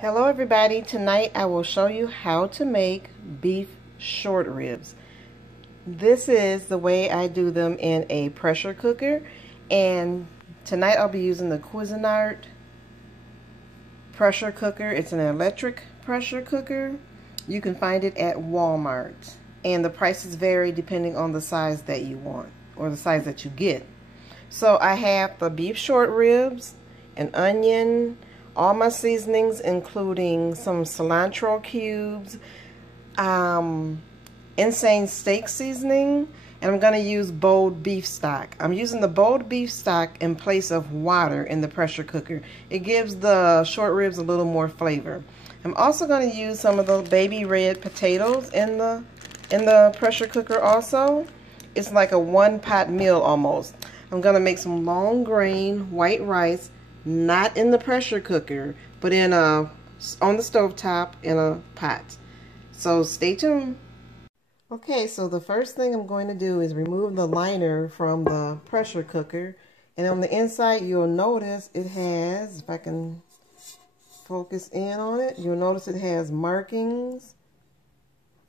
Hello everybody, tonight I will show you how to make beef short ribs. This is the way I do them in a pressure cooker, and tonight I'll be using the Cuisinart pressure cooker. It's an electric pressure cooker. You can find it at Walmart, and the prices vary depending on the size that you want or the size that you get. So I have the beef short ribs, an onion, all my seasonings including some cilantro cubes, insane steak seasoning, and I'm going to use boiled beef stock. I'm using the boiled beef stock in place of water in the pressure cooker. It gives the short ribs a little more flavor. I'm also going to use some of the baby red potatoes in the pressure cooker also. It's like a one-pot meal almost. I'm going to make some long grain white rice, not in the pressure cooker, but on the stovetop in a pot. So stay tuned. Okay, so the first thing I'm going to do is remove the liner from the pressure cooker. And on the inside, you'll notice it has, if I can focus in on it, you'll notice it has markings.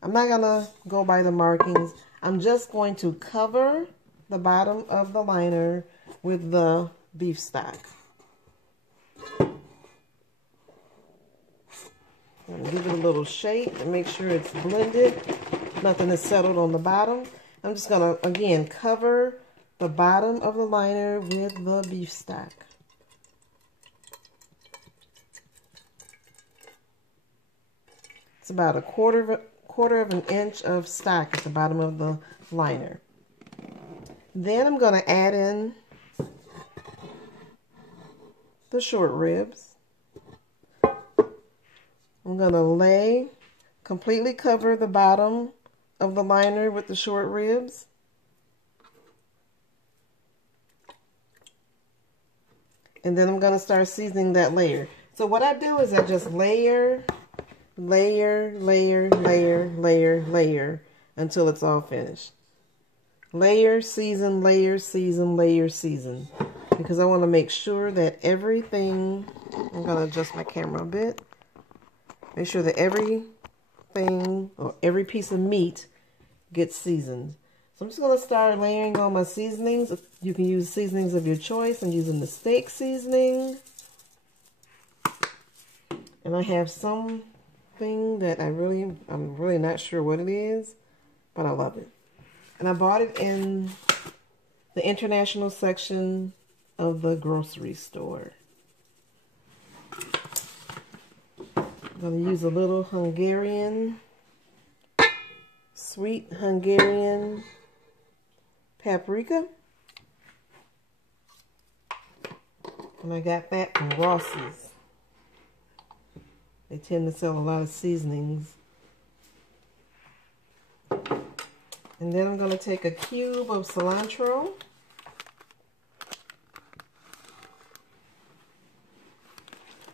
I'm not going to go by the markings. I'm just going to cover the bottom of the liner with the beef stock. I'm going to give it a little shake and make sure it's blended. Nothing is settled on the bottom. I'm just going to, again, cover the bottom of the liner with the beef stock. It's about a quarter of an inch of stock at the bottom of the liner. Then I'm going to add in the short ribs. I'm going to completely cover the bottom of the liner with the short ribs. And then I'm going to start seasoning that layer. So what I do is I just layer until it's all finished. Layer, season, layer, season, layer, season. Because I want to make sure that everything, I'm going to adjust my camera a bit. Make sure that everything or every piece of meat gets seasoned. So I'm just going to start layering on my seasonings. You can use seasonings of your choice. I'm using the steak seasoning. And I have something that I'm really not sure what it is, but I love it. And I bought it in the international section of the grocery store. I'm going to use a little sweet Hungarian paprika. And I got that from Ross's. They tend to sell a lot of seasonings. And then I'm going to take a cube of cilantro.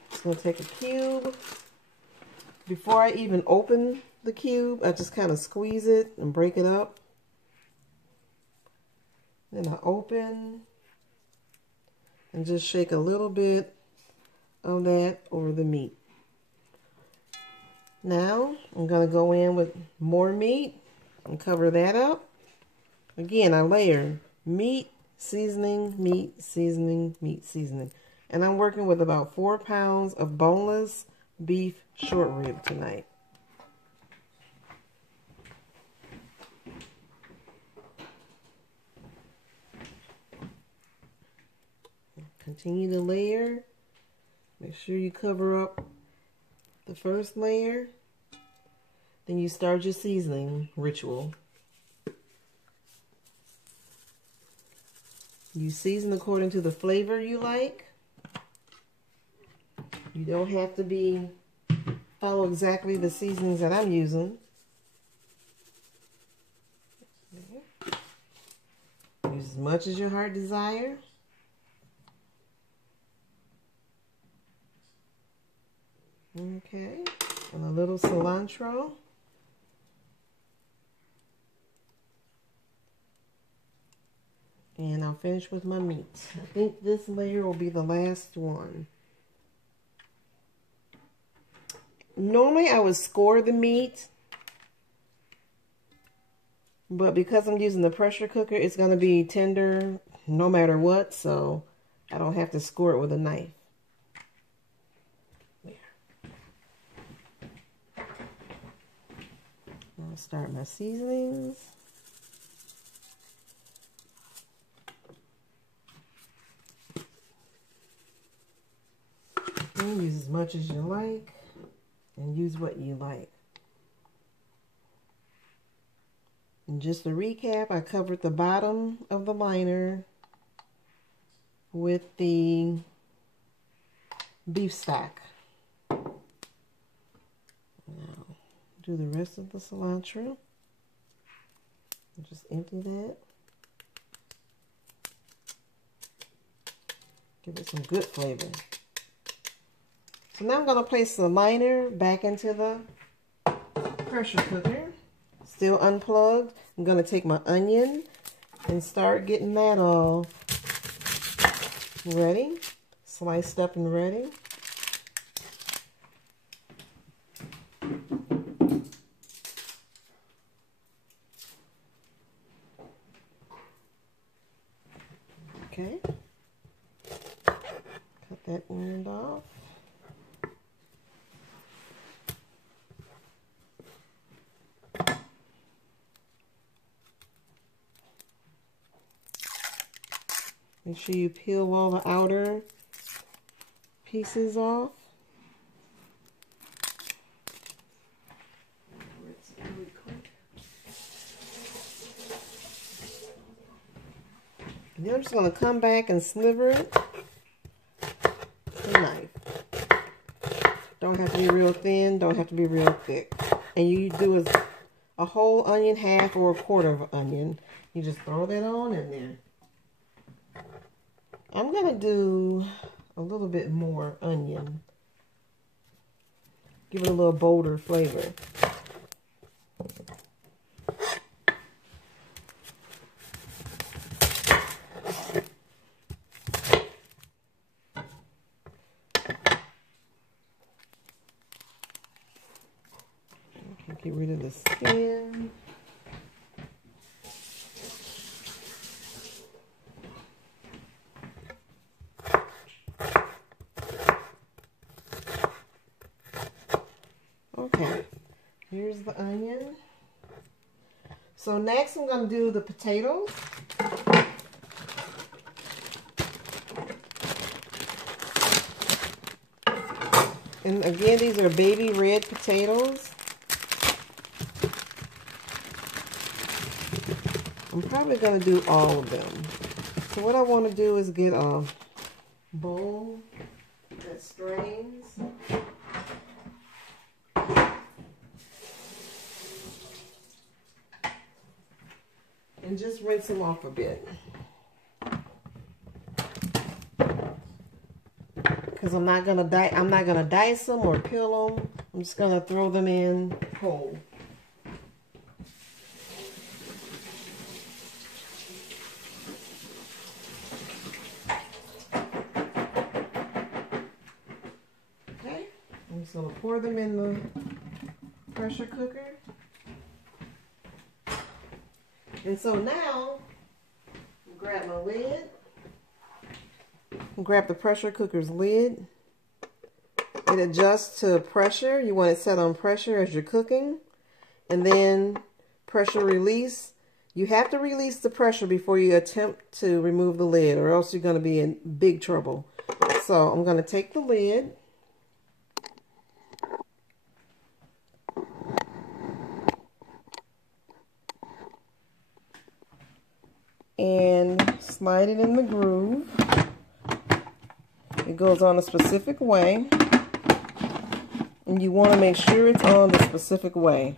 Just going to take a cube. Before I even open the cube, I just kind of squeeze it and break it up. Then I open and just shake a little bit of that over the meat. Now I'm going to go in with more meat and cover that up. Again, I layer meat, seasoning, meat, seasoning, meat, seasoning. And I'm working with about 4 pounds of boneless beef short rib tonight. Continue to layer. Make sure you cover up the first layer. Then you start your seasoning ritual. You season according to the flavor you like. You don't have to follow exactly the seasonings that I'm using. Use as much as your heart desires. Okay, and a little cilantro. And I'll finish with my meat. I think this layer will be the last one. Normally I would score the meat, but because I'm using the pressure cooker, it's going to be tender no matter what, so I don't have to score it with a knife. There. I'll start my seasonings. And use as much as you like, and use what you like. And just to recap, I covered the bottom of the liner with the beef stock. Now, do the rest of the cilantro. Just empty that. Give it some good flavor. So now I'm going to place the liner back into the pressure cooker. Still unplugged. I'm going to take my onion and start getting that all ready. Sliced up and ready. Okay. Cut that end off. Make sure you peel all the outer pieces off. And then I'm just going to come back and sliver it with a knife. Don't have to be real thin, don't have to be real thick. And you do a whole onion, half or a quarter of an onion. You just throw that on in there. I'm going to do a little bit more onion. Give it a little bolder flavor. Okay, get rid of the skin. Okay, here's the onion. So next I'm going to do the potatoes. And again, these are baby red potatoes. I'm probably going to do all of them. So what I want to do is get a bowl that strains. And just rinse them off a bit. Because I'm not gonna dice them or peel them. I'm just gonna throw them in whole. Okay, I'm just gonna pour them in the pressure cooker. And so now, grab my lid, grab the pressure cooker's lid. It adjusts to pressure. You want it set on pressure as you're cooking. And then pressure release. You have to release the pressure before you attempt to remove the lid, or else you're going to be in big trouble. So I'm going to take the lid. And slide it in the groove. It goes on a specific way, and you want to make sure it's on the specific way.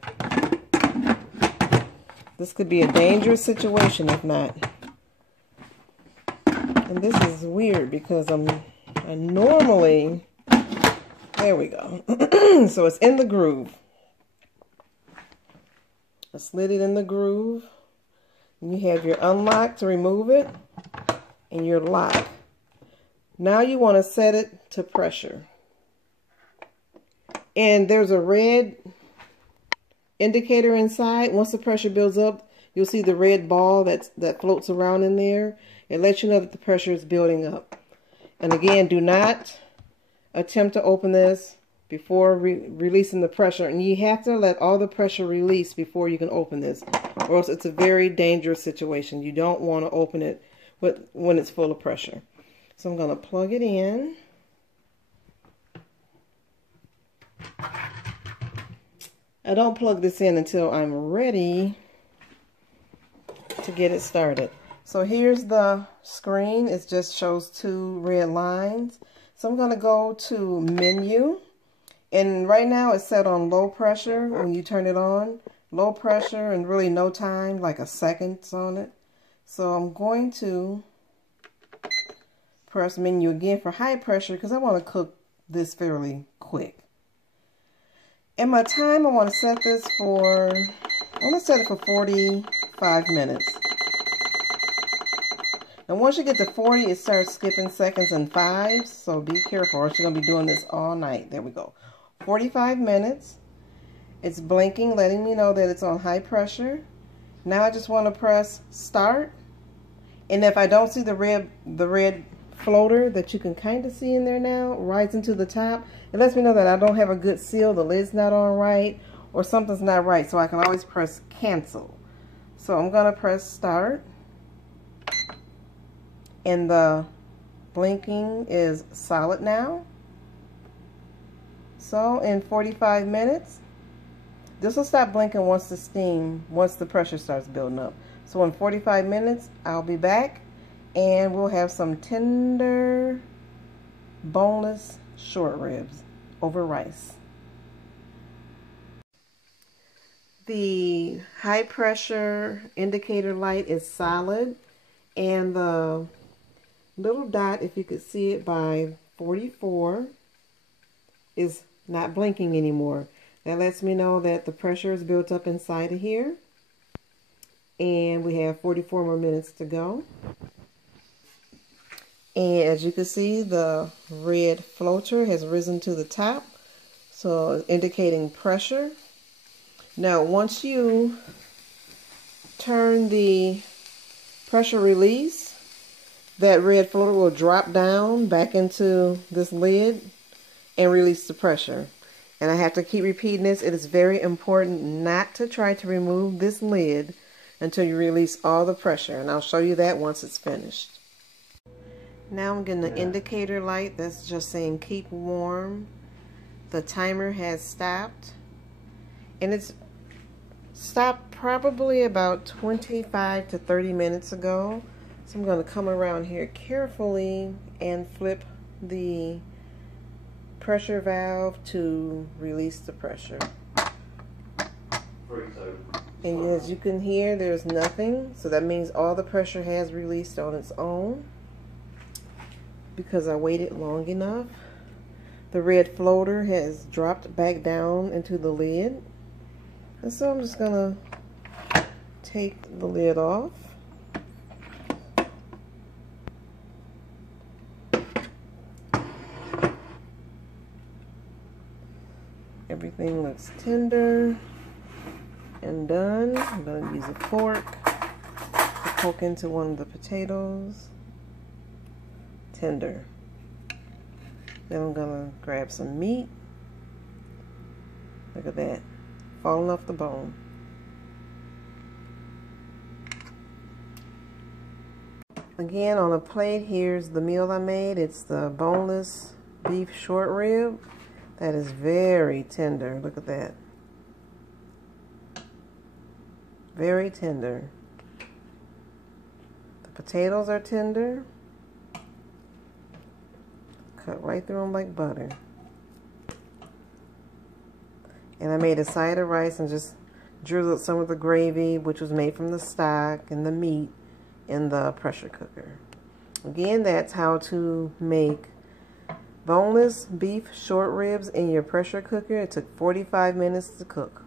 This could be a dangerous situation if not. And this is weird because I normally, there we go. So it's in the groove. I slid it in the groove. You have your unlock to remove it and your lock. Now you want to set it to pressure. And there's a red indicator inside. Once the pressure builds up, you'll see the red ball that floats around in there. It lets you know that the pressure is building up. And again, do not attempt to open this before releasing the pressure. And you have to let all the pressure release before you can open this, or else it's a very dangerous situation. You don't want to open it when it's full of pressure. So I'm going to plug it in. I don't plug this in until I'm ready to get it started. So here's the screen. It just shows 2 red lines. So I'm going to go to menu. And right now it's set on low pressure when you turn it on. Low pressure and really no time, like a second on it. So I'm going to press menu again for high pressure because I want to cook this fairly quick. And my time, I want to set this for, I want to set it for 45 minutes. And once you get to 40, it starts skipping seconds and fives, so be careful or else you're going to be doing this all night. There we go. 45 minutes. It's blinking, letting me know that it's on high pressure. Now I just want to press start. And if I don't see the red floater that you can kind of see in there now, rising to the top, it lets me know that I don't have a good seal, the lid's not on right, or something's not right. So I can always press cancel. So I'm going to press start. And the blinking is solid now. So in 45 minutes, this will stop blinking once the pressure starts building up. So in 45 minutes, I'll be back and we'll have some tender, boneless short ribs over rice. The high pressure indicator light is solid, and the little dot, if you could see it by 44, is not blinking anymore. That lets me know that the pressure is built up inside of here. And we have 44 more minutes to go. And as you can see, the red floater has risen to the top, so indicating pressure. Now, once you turn the pressure release, that red floater will drop down back into this lid and release the pressure. And I have to keep repeating this. It is very important not to try to remove this lid until you release all the pressure. And I'll show you that once it's finished. Now I'm getting the indicator light that's just saying keep warm. The timer has stopped. And it's stopped probably about 25 to 30 minutes ago. So I'm going to come around here carefully and flip the pressure valve to release the pressure. And as you can hear, there's nothing. So that means all the pressure has released on its own because I waited long enough. The red floater has dropped back down into the lid. And so I'm just going to take the lid off. Everything looks tender and done. I'm going to use a fork to poke into one of the potatoes. Tender. Then I'm going to grab some meat. Look at that. Falling off the bone. Again, on a plate, here's the meal I made. It's the boneless beef short rib. That is very tender. Look at that. Very tender. The potatoes are tender. Cut right through them like butter. And I made a side of rice and just drizzled some of the gravy, which was made from the stock and the meat, in the pressure cooker. Again, that's how to make boneless beef short ribs in your pressure cooker. It took 45 minutes to cook.